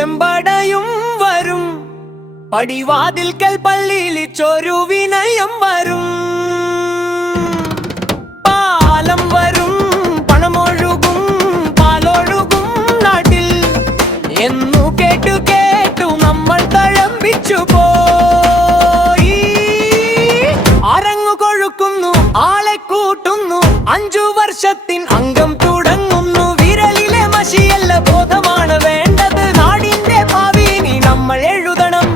ചെമ്പടയും വരും. പടിവാതിൽക്കൽ പള്ളിയിലിച്ചൊരു വിനയം വരും. പാലം വരും, പണമൊഴുകും, പാലൊഴുകും നാട്ടിൽ എന്നു കേട്ടു കേട്ടു നമ്മൾ തഴമ്പിച്ചു പോയി. അരങ്ങു കൊഴുക്കുന്നു, ആളെ കൂട്ടുന്നു, 5 വർഷത്തിൻ അംഗം തുടങ്ങുന്നു. വിരലിലെ മഷിയല്ല ബോധമാണ് വേണ്ടത്. നാടിന്റെ ഭാവി നീ നമ്മൾ എഴുതണം.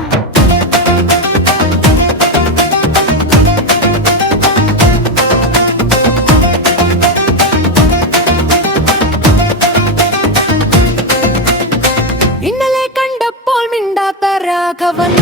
ഇന്നലെ കണ്ടപ്പോൾ മിണ്ടാത്ത രാഘവൻ